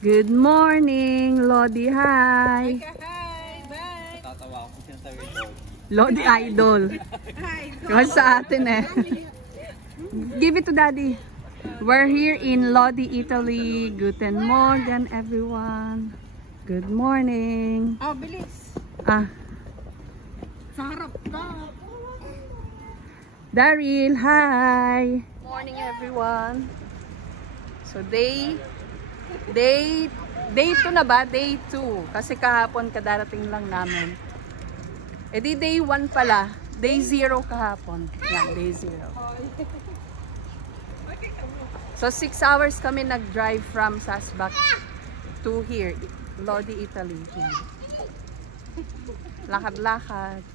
Good morning, Lodi. Hi. Hi, bye. Tatawa ako sinasabi ko. Lodi Idol. Kasi sa atin eh. Give it to Daddy. We're here in Lodi, Italy. Guten Morgen, everyone. Good morning. Oh, bilis. Ah, Sa harap ka. Daryl, hi. Morning, everyone. So day 2 na ba? Day 2. Kasi kahapon kadarating lang namin. E di day 1 pala. Day 0 kahapon. Yan, day 0. So 6 hours kami nag-drive from Sasbak to here, Lodi, Italy. Yan. Lakad-lakad.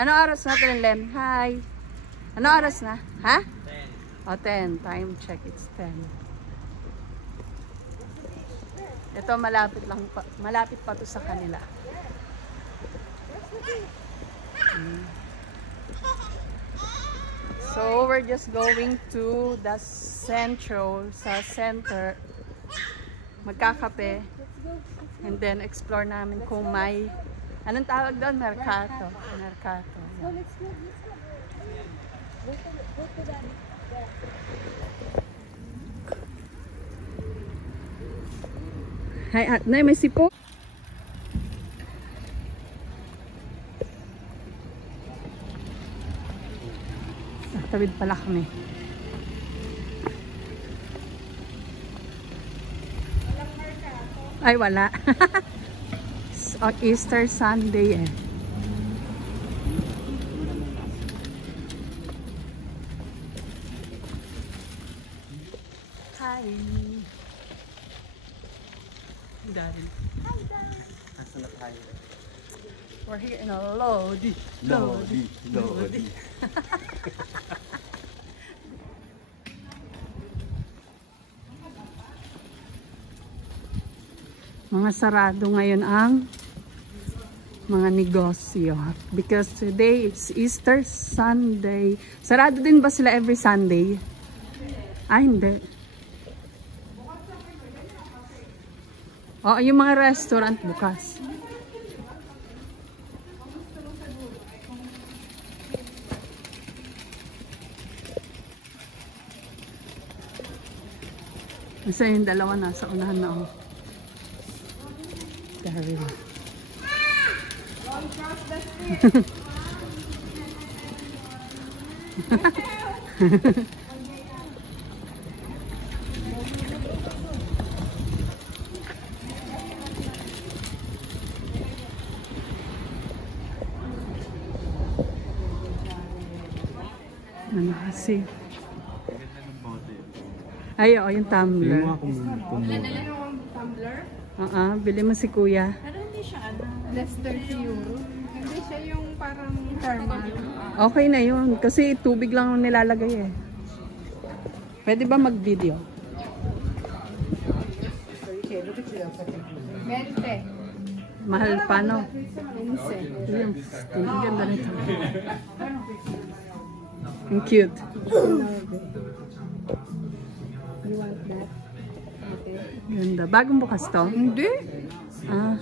Ano oras na, Len? Hi. Ano oras na? Ha? 10. O, 10. Time check. It's 10. Ito, malapit pa to sa kanila. So, we're just going to the centro, sa center. Magkakape. And then, explore namin kung may, anong tawag doon? Mercato. Mercato. So, let's go. Go to that. Hi, Nay, may sipo. Tawid pala kami. Ay, wala. Easter Sunday eh. Hi. Daddy. Hi, Dad. Asa na tayo? We're here in Lodi. Lodi. Mga sarado ngayon ang mga negosyo. Because today it's Easter Sunday. Sarado din ba sila every Sunday? Ah, hindi. Oo, yung mga restaurant bukas. Isa yung dalawa nasa unahan na ako. Dari na. Don't cross the street. Ano kasi? Ay, oo, yung tumbler. Tumbler? Bili mo si Kuya. Pero hindi siya less 30 euro. Hindi siya yung parang thermal. Okay na yun. Kasi tubig lang ang nilalagay eh. Pwede ba mag-video? 20. Mahal pa, no? 15. Yung ganda nito. Ang cute. You want that? Okay. Ganda. Bagong bukas to? Hindi. Ah.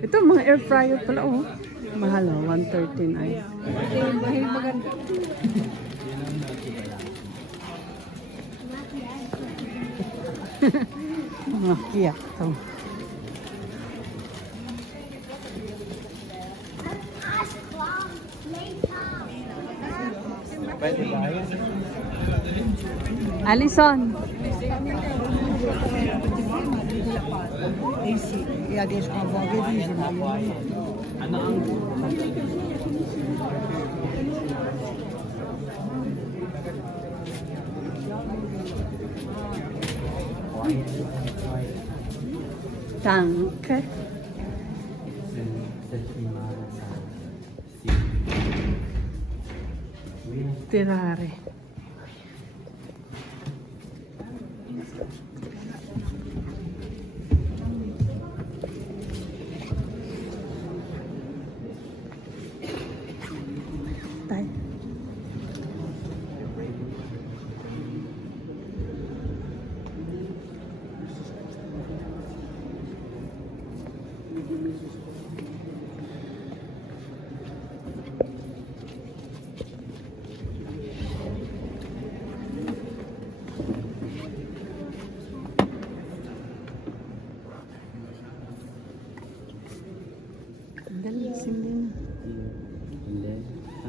Ito, mga air fryer pala, oh. Mahal, oh. 139. Mahal maganda. Mga kiyak to. Pwede ba yan? Alison. E adesso con la via Ano ang Danke. Tirare. Tay.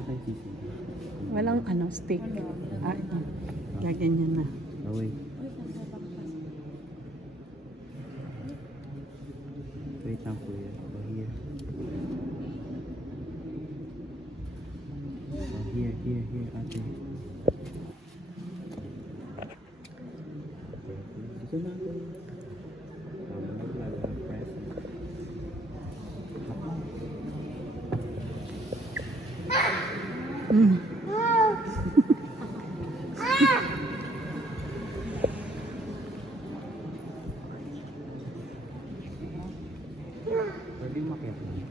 tayo sisi. Walang ano, stick. Ah, ito. Gaganyan na. Oh, wait. Wait lang kuya. Oh, here. Oh, here, ate. Dito na. Mm. Pwede umakyat na.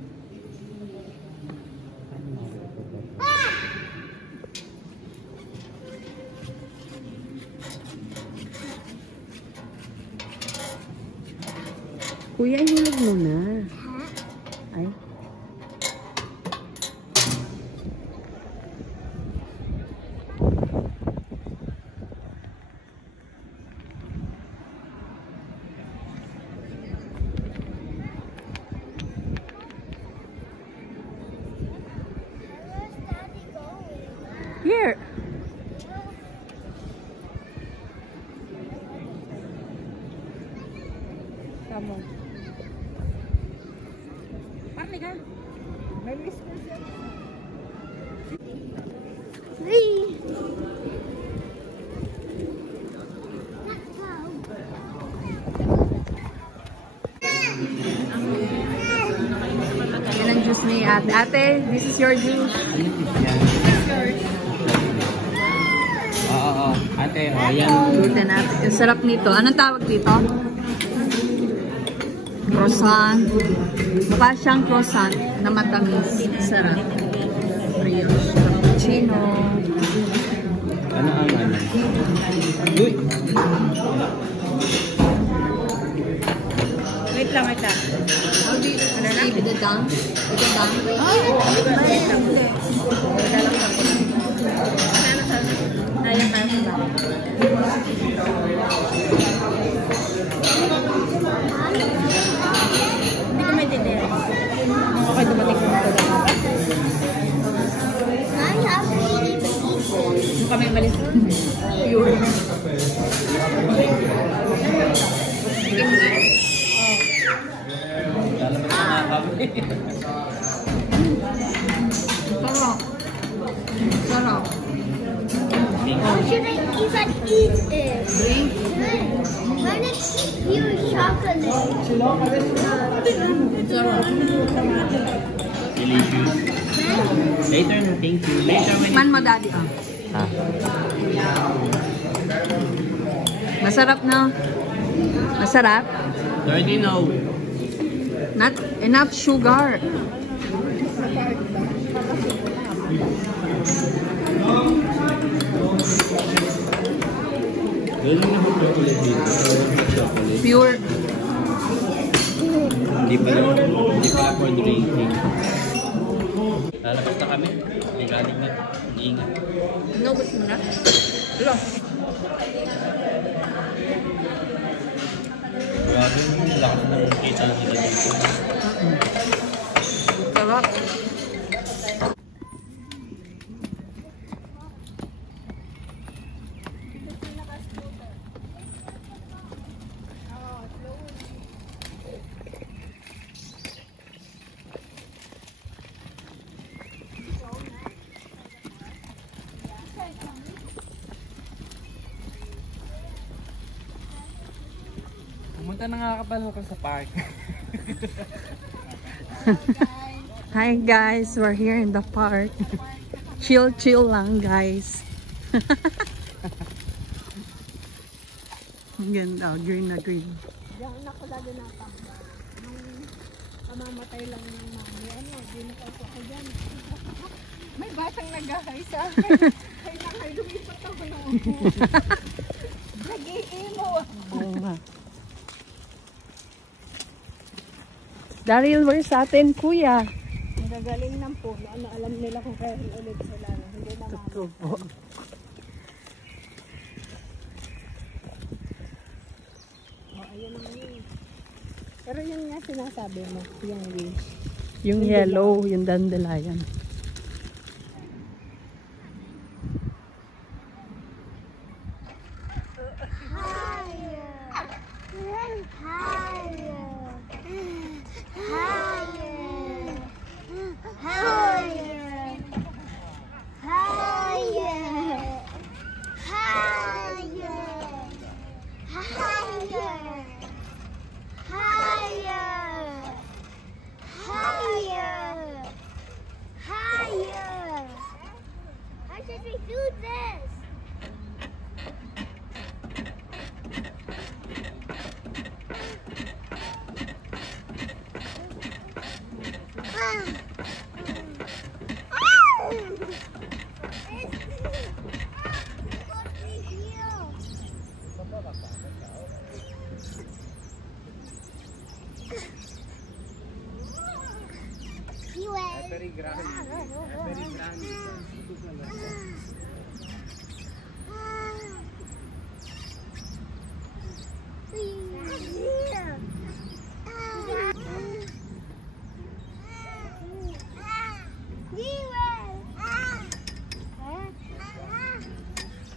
Kuya, ihulog mo na. Ay. Here. Come on. Parli ka. May miss ko siya. Yan ang juice ni ate. Ate, this is your juice. Oo. Ate, yan. Ito natin. Ang sarap nito. Anong tawag dito? Croissant. Mukha siyang croissant na matamis. Sarap. Brioche. Cappuccino. Ano ang ano? Uy! Wait lang. How do you... Ano na? With the down? With the down? Naya tayo sa ba? Hindi ko maintindihan. Okay, dumating ko ito. Yung kami malis. Pure. Sarap. Should I even eat it? When it's pure chocolate. Delicious. Later na, thank you. Later when Man mo, daddy. Oh. Ah. Masarap na. Masarap. Already know. Not enough sugar. Galing na yung chocolate dito. Chocolate. Pure. Hindi pala for drinking. Lalabas na kami. Ligalig na. Iingat. Nobot mo na. Hello. Grabe yung lakas ng kita na sila dito. Sarap. Pumunta na nga kapal ka sa park. Hi guys, we're here in the park. Chill lang guys. Ang ganda, green na green. Diyan ako lagi natamba. Nung kamamatay lang ng mami, dinukal ko dyan. May batang naghahay sa akin. Kaya nakay, lumipat ako na ako. Nag-iimo ako. Oo nga. Daryl, where's atin, kuya? Magagaling ng puno. Ano, alam nila kung kaya ulit sila. Hindi na mama. Totoo. Ayun naman yun. Pero yun nga sinasabi mo, yung wish. Yung yellow, yung dandelion. very grand. Very grand.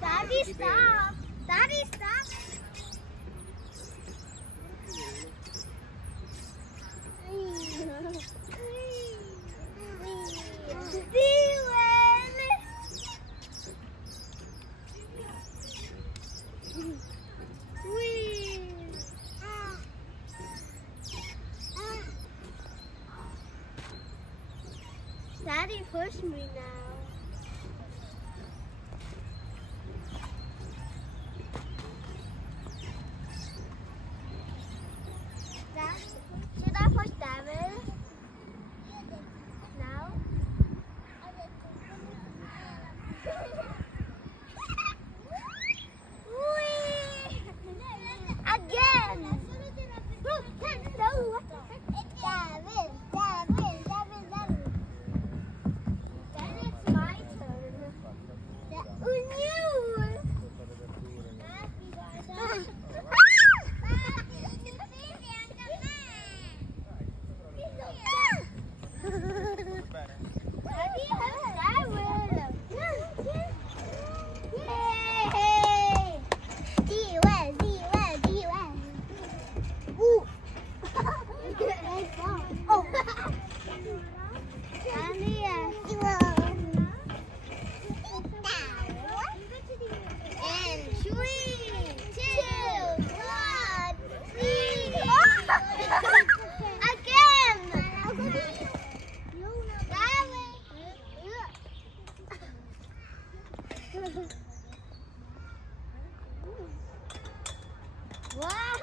Daddy, stop! Daddy, stop! Daddy, push me now. Should I push David? Now? Whee! Again! No! David! Then it's my turn. Wow!